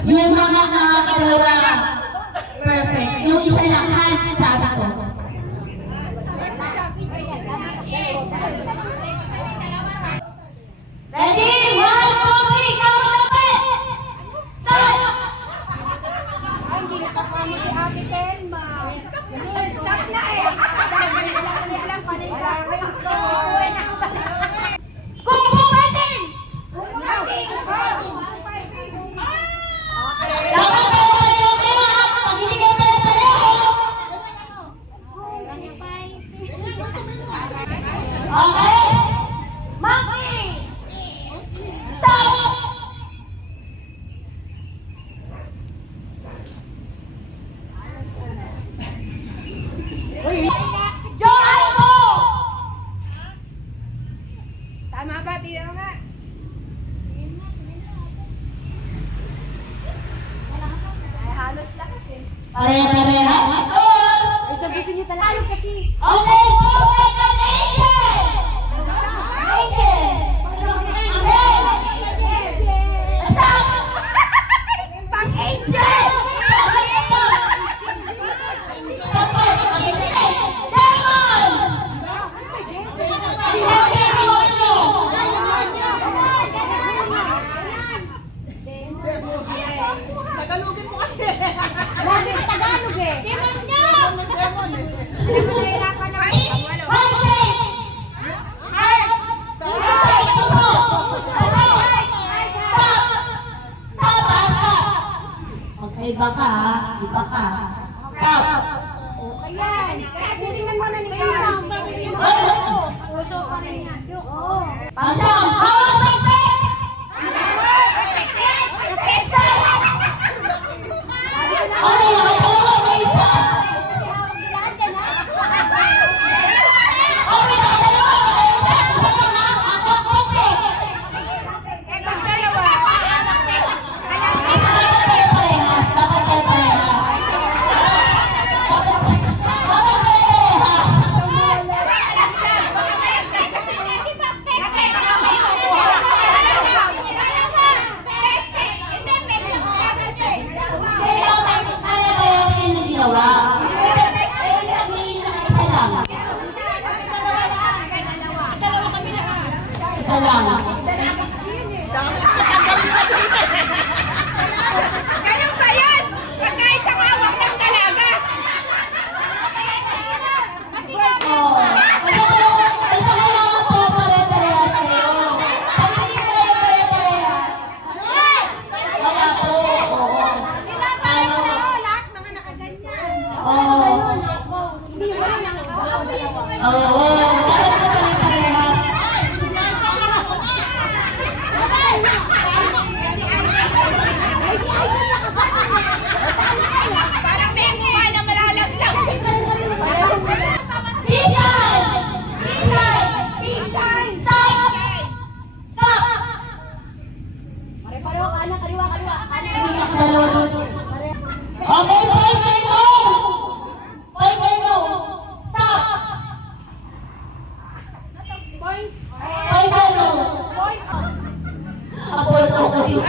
Yung mga nakakagawa, perfect. Yung isa lang, hands, sabi ko. Ready? 1, 2, 3, kapit! Start! Ay, hindi nakakamit si Ate Telma. Stop na eh. Wala kayong score. Kung po fighting! Dapat kayo pareho-pareho ha! Pag hindi kayo pareho-pareho! Okay? Monkey! Stop! Johan po! Tama ba? Tingnan mo nga. Ay, halos lahat eh. Pare-parehas! All! Ay, sabihin niyo talaga kasi. Okay, perfect and angel! Angel! Angel! Stop! Pang-angel! Tagalogin mo kasi. Lagi Tagalog eh. Demonyo! Demon eh. Nahihirapan na ako. Walo. Okay, baka ha? Iba ka. Stop! Ayan. Kaya tisingan mo na ni Puso pa rin yan. Oo. Pasang! Hawak perfect! Okay, nakatalawa na isa. Okay, nakatalawa na isa. Isa pa nga. Ako, okay. Dapat kayo parehas. Dapat kayo parehas. Dapat kayo parehas. Pero, parehas kayo ng ginawa. Pero sabihin na isa lang. Isa lang. Ganun ba yan? Pagka isang hawak ng dalaga. Oo. Basta kailangan po pare-parehas kayo. Pag hindi kayo pare-parehas, wala po. Oo. Oo. Oo. Dapat po pare-parehas. Parang may mukha na malalaglag. Pisan! Pisan! Pisan! Stop! Stop! Pare-pareho ka na, kaliwa. Okay, five and go! Five and go! Stop! Five and go! Ako ito ko yun.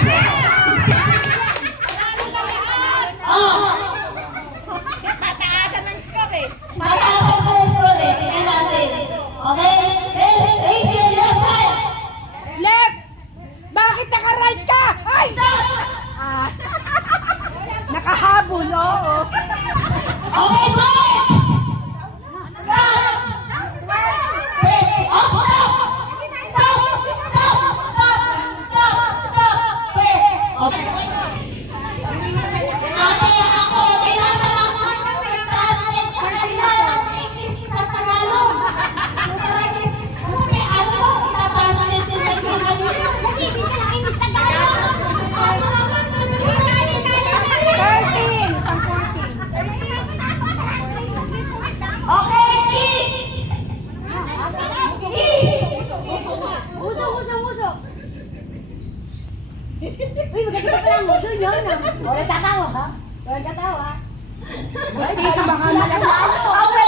Pataasan ng scope eh. Mataas ang pressure eh. Tingnan natin. Okay? Raise your left hand. Left! Bakit naka-right ka? Ay! Stop! Nakahabol, oo. Okay, five! Stop! Wait! Oh, stop! Stop! Stop! Stop! Stop! Wait! Okay. Ate, ako, tinatanong ko yung translate sa kanila ng English sa Tagalog. Kasi ano ko, itatranslate yung text sa kanila. Kasi hindi ka ng English Tagalog. Ano naman sa kanila? 13! Pang 14. Okay, kiss! Kiss! Uso. Uy, maganda pa lang uso nyo, no? Wala tatawa, ha? Wala tatawa. Basta baka malang Okay,